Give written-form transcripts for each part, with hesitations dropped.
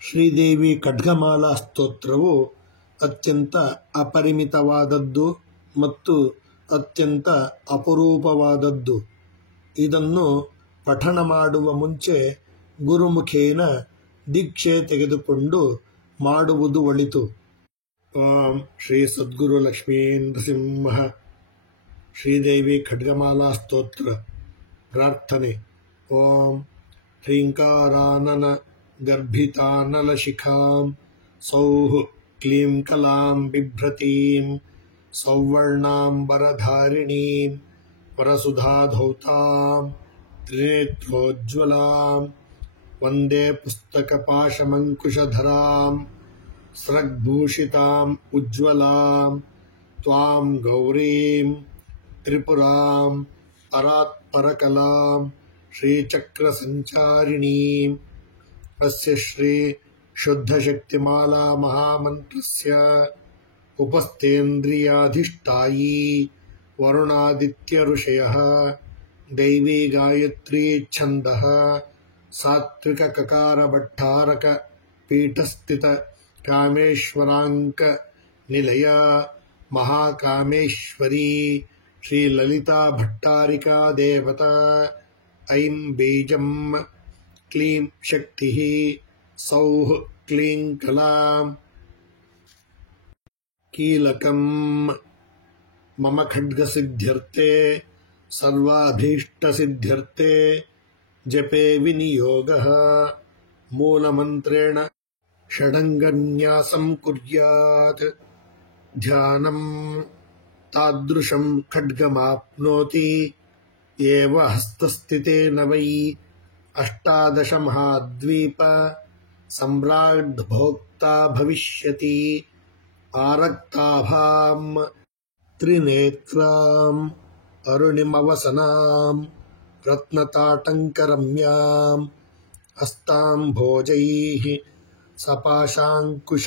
ಶ್ರೀದೇವಿ ಖಡ್ಗಮಾಲಾ ಸ್ತೋತ್ರವು ಅತ್ಯಂತ ಅಪರಿಮಿತವಾದದ್ದು ಮತ್ತು ಅತ್ಯಂತ ಅಪರೂಪವಾದದ್ದು. ಇದನ್ನು ಪಠಣ ಮಾಡುವ ಮುಂಚೆ ಗುರುಮುಖೇನ ದೀಕ್ಷೆ ತೆಗೆದುಕೊಂಡು ಮಾಡುವುದು ಒಳಿತು. ಓಂ ಶ್ರೀ ಸದ್ಗುರು ಲಕ್ಷ್ಮೀ ನೃಸಿಂಹ ಶ್ರೀದೇವಿ ಖಡ್ಗಮಾಲಾ ಸ್ತೋತ್ರ ಪ್ರಾರ್ಥನೆ. ಓಂ ಹ್ರೀಂಕಾರಾನನ ಗರ್ಭಿತಾನಲಶಿಖಾಂ ಸೌಃ ಕ್ಲೀಂ ಕಲಾಂ ಬಿಭ್ರತೀಂ ಸೌವರ್ಣಾಂಬರಧಾರಿಣೀಂ ವರಸುಧಾಧೌತಾಂ ತ್ರಿನೇತ್ರೋಜ್ವಲಾಂ ವಂದೇ ಪುಸ್ತಕಪಾಶಮಂಕುಶಧರಾಂ ಸ್ರಗ್ಭೂಷಿತಾಂ ಉಜ್ವಲಾಂ ತ್ವಾಂ ಗೌರೀಂ ತ್ರಿಪುರಾಂ ಪರಾತ್ಪರಕಲಾಂ ಶ್ರೀಚಕ್ರಸಂಚಾರಿಣೀಂ. ಅಸ್ಯ ಶ್ರೀ ಶುದ್ಧಶಕ್ತಿಮಾಲಾ ಮಹಾಮಂತ್ರಸ್ಯ ಉಪಸ್ಥೇಂದ್ರಿಯಾಧಿಷ್ಠಾಯೀ ವರುಣಾದಿತ್ಯಋಷಯಃ ದೈವೀ ಗಾಯತ್ರೀ ಛಂದಃ ಸಾತ್ವಿಕ ಕಕಾರ ಭಟ್ಟಾರಕ ಪೀಠಸ್ಥಿತ ಕಾಮೇಶ್ವರಾಂಕ ನಿಲಯ ಮಹಾಕಾಮೇಶ್ವರಿ ಶ್ರೀ ಲಲಿತಾ ಭಟ್ಟಾರಿಕಾ ದೇವತಾ. ಐಂ ಬೀಜಂ ಕ್ಲೀಂ ಶಕ್ತಿಃ ಸೌಃ ಕ್ಲೀಂ ಕಲಾಂ ಕೀಲಕಂ ಮಮ ಖಡ್ಗಸಿದ್ಧ್ಯರ್ಥೇ ಸರ್ವಾಭೀಷ್ಟಸಿದ್ಧ್ಯರ್ಥೇ ಜಪೇ ವಿನಿಯೋಗಃ. ಮೂಲಮಂತ್ರೇಣ ಷಡಂಗನ್ಯಾಸಂ ಕುರ್ಯಾತ್ ಧ್ಯಾನಂ ತಾದೃಶಂ ಖಡ್ಗಮಾಪ್ನೋತಿ ಏವ ಹಸ್ತಸ್ಥಿತೇನ ವೈ. ಅಷ್ಟಾದಶ ಮಹಾದ್ವೀಪ ಸಮ್ರಾಟ್ ಭೋಕ್ತಾ ಭವಿಷ್ಯತಿ. ಆರಕ್ತಾಭಾಂ ತ್ರಿನೇತ್ರಾಂ ಅರುಣಿಮವಸನಾಂ ರತ್ನತಾಟಂಕರಮ್ಯಾಂ ಹಸ್ತಾಂ ಭೋಜೈಃ ಸಪಾಶಾಂಕುಶ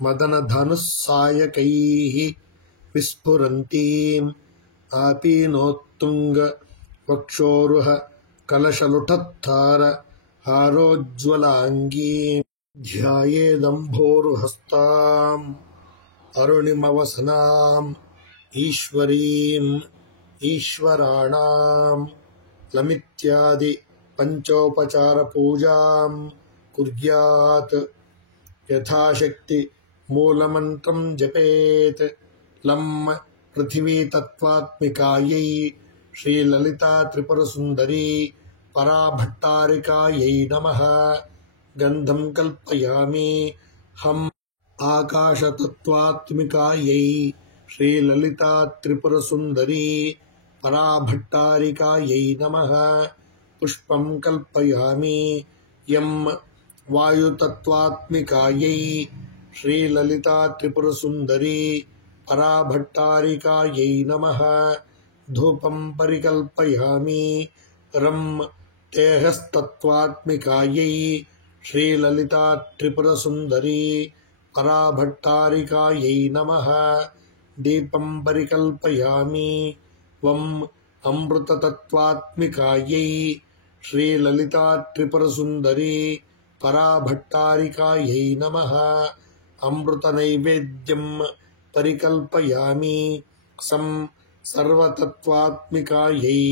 ಮದನಧನುಸ್ಸಾಯಕೈಃ ವಿಸ್ಫುರಂತೀಂ ಆಪೀನೋತ್ತುಂಗ ವಕ್ಷೋರುಹ ಕಲಶಲುಠತ್ಥಾರ ಹಾರೋಜ್ವಲಾಂಗೀಂ ಧ್ಯಾಯೇದಂಭೋರುಹಸ್ತಾಂ ಅರುಣಿಮವಸನಾಂ ಈಶ್ವರೀಂ ಈಶ್ವರಾಣಾಂ ಲಮಿತ್ಯಾದಿ ಪಂಚೋಪಚಾರ ಪೂಜಾಂ ಕುರ್ಯಾತ್. ಯಥಾಶಕ್ತಿ ಮೂಲಮಂತ್ರಂ ಜಪೇತ್. ಲಂ ಪೃಥಿವೀ ತತ್ವಾತ್ಮಿಕಾಯೈ ಶ್ರೀ ಲಲಿತಾ ತ್ರಿಪುರಸುಂದರಿ ಪರಾಭಟ್ಟಾರಿಕಾಯೈ ನಮಃ. ಗಂಧಂ ಕಲ್ಪಯಾಮಿ. ಹಂ ಆಕಾಶತತ್ವಾತ್ಮಿಕಾಯೈ ಶ್ರೀ ಲಲಿತಾ ತ್ರಿಪುರಸುಂದರಿ ಪರಾಭಟ್ಟಾರಿಕಾಯೈ ನಮಃ. ಪುಷ್ಪಂ ಕಲ್ಪಯಾಮಿ. ಯಂ ವಾಯುತತ್ವಾತ್ಮಿಕಾಯೈ ಶ್ರೀ ಲಲಿತಾ ತ್ರಿಪುರಸುಂದರಿ ಪರಾಭಟ್ಟಾರಿಕಾಯೈ ನಮಃ. ಧೂಪಂ ಪರಿಕಲ್ಪಯಾಮಿ. ರಂ ತೇಜಸ್ತತ್ವಾತ್ಮಿಕಾಯೈ ಶ್ರೀ ಲಲಿತಾ ತ್ರಿಪುರಸುಂದರಿ ಪರಾಭಟ್ಟಾರಿಕಾಯೈ ನಮಃ. ದೀಪಂ ಪರಿಕಲ್ಪಯಾಮಿ. ವಂ ಅಮೃತತತ್ವಾತ್ಮಿಕಾಯೈ ಶ್ರೀ ಲಲಿತಾ ತ್ರಿಪುರಸುಂದರಿ ಪರಾಭಟ್ಟಾರಿಕಾಯೈ ನಮಃ. ಅಮೃತನೈವೇದ್ಯಂ ಪರಿಕಲ್ಪಯಾಮಿ. ಸಂ ಸರ್ವತತ್ವಾತ್ಮಿಕಾಯೈ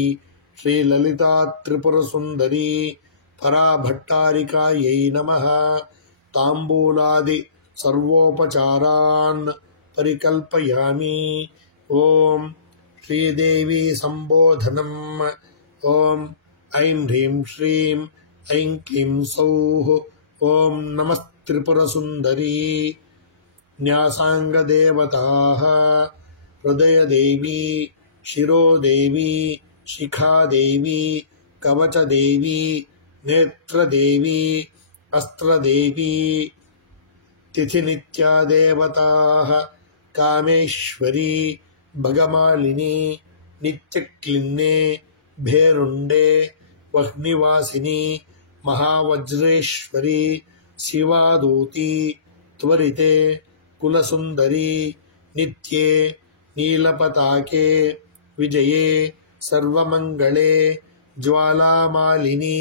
ಶ್ರೀ ಲಲಿತಾ ತ್ರಿಪುರಸುಂದರಿ ಪರಾಭಟ್ಟಾರಿಕಾಯೈ ನಮಃ. ತಾಂಬೂಲಾದಿ ಸರ್ವೋಪಚಾರಾನ್ ಪರಿಕಲ್ಪಯಾಮಿ. ಓಂ ಶ್ರೀದೇವಿ ಸಂಬೋಧನಂ. ಓಂ ಐಂ ಹ್ರೀಂ ಶ್ರೀಂ ಐಂ ಕ್ಲೀಂ ಸೌಃ. ಓಂ ನಮಃ ತ್ರಿಪುರಸುಂದರಿ. ನ್ಯಾಸಾಂಗದೇವತಾಃ ಹೃದಯದೇವಿ ಶಿರೋದೇವಿ ಶಿಖಾದೇವಿ ಕವಚದೇವಿ ನೇತ್ರದೇವಿ ಅಸ್ತ್ರದೇವಿ. ತಿಥಿನಿತ್ಯಾದೇವತಾಃ ಕಾಮೇಶ್ವರಿ ಭಗಮಾಲಿನಿ ನಿತ್ಯಕ್ಲಿನ್ನೆ ಭೇರುಂಡೆ ವಹ್ನಿವಾಸಿನಿ ಮಹಾವಜ್ರೇಶ್ವರಿ ಶಿವಾದೂತಿ ತ್ವರಿತೆ ಕುಲಸುಂದರಿ ನಿತ್ಯೆ ನೀಲಪತಾಕೆ ವಿಜಯೇ ಸರ್ವಮಂಗಳೇ ಜ್ವಾಲಾಮಾಲಿನಿ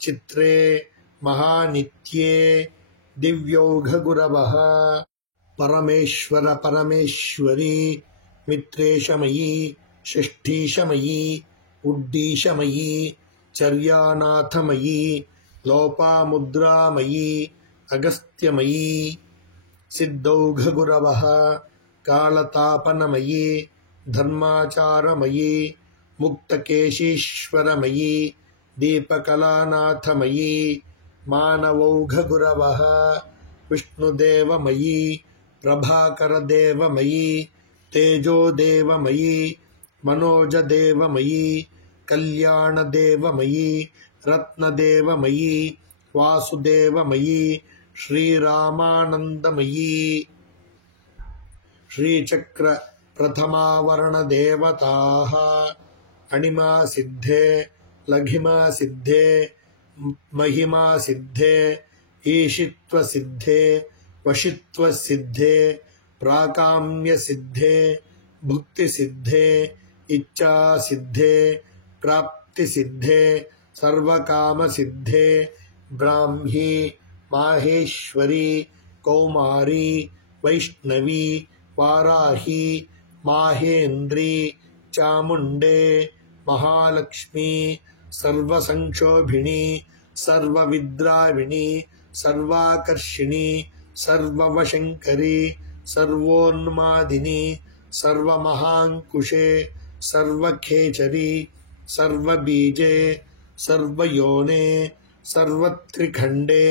ಚಿತ್ರೇ ಮಹಾನಿತ್ಯೆ दिव्यौघगुरवः परमेश्वर परमेश्वरी मित्रेशमयी षष्ठीशमयी उड्डीशमयी चर्यानाथमयी लोपामुद्रामयी अगस्त्यमयी सिद्धौघगुरवः कालतापनमयी धर्माचारमयी मुक्तकेशीश्वरमयी दीपकलानाथमयी मानवौघगुरवः विष्णुदेवमयी प्रभाकरदेवमयी तेजोदेवमयी मनोजदेवमयी कल्याणदेवमयी रत्नदेवमयी वासुदेवमयी श्रीरामानन्दमयी श्रीचक्र प्रथमावरणदेवताः अणिमा सिद्धे लघिमा सिद्धे महिमा सिद्धे ईशित्व सिद्धे वशित्व सिद्धे प्राकाम्य सिद्धे भुक्ति सिद्धे इच्छा सिद्धे प्राप्ति सिद्धे सर्वकाम सिद्धे ब्राह्मी माहेश्वरी कौमारी वैष्णवी वाराही माहेन्द्री चामुंडे महालक्ष्मी सर्वसंक्षोभिणी सर्वविद्राविणी सर्वाकर्षिणी सर्ववशंकरी सर्वोन्मादिनी सर्वमहांकुशे सर्वखेचरी सर्वबीजे सर्वयोने सर्वत्रिखंडे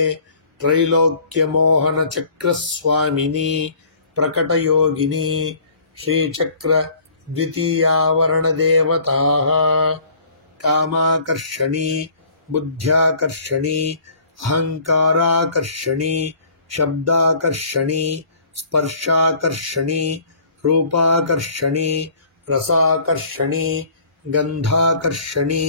त्रैलोक्यमोहनचक्रस्वामिनी प्रकटयोगिनी श्रीचक्र द्वितीयावरणदेवताः कामाकर्षणी बुद्ध्याकर्षणी अहंकाराकर्षणी शब्दाकर्षणी स्पर्शाकर्षणी रूपाकर्षणी रसाकर्षणी गंधाकर्षणी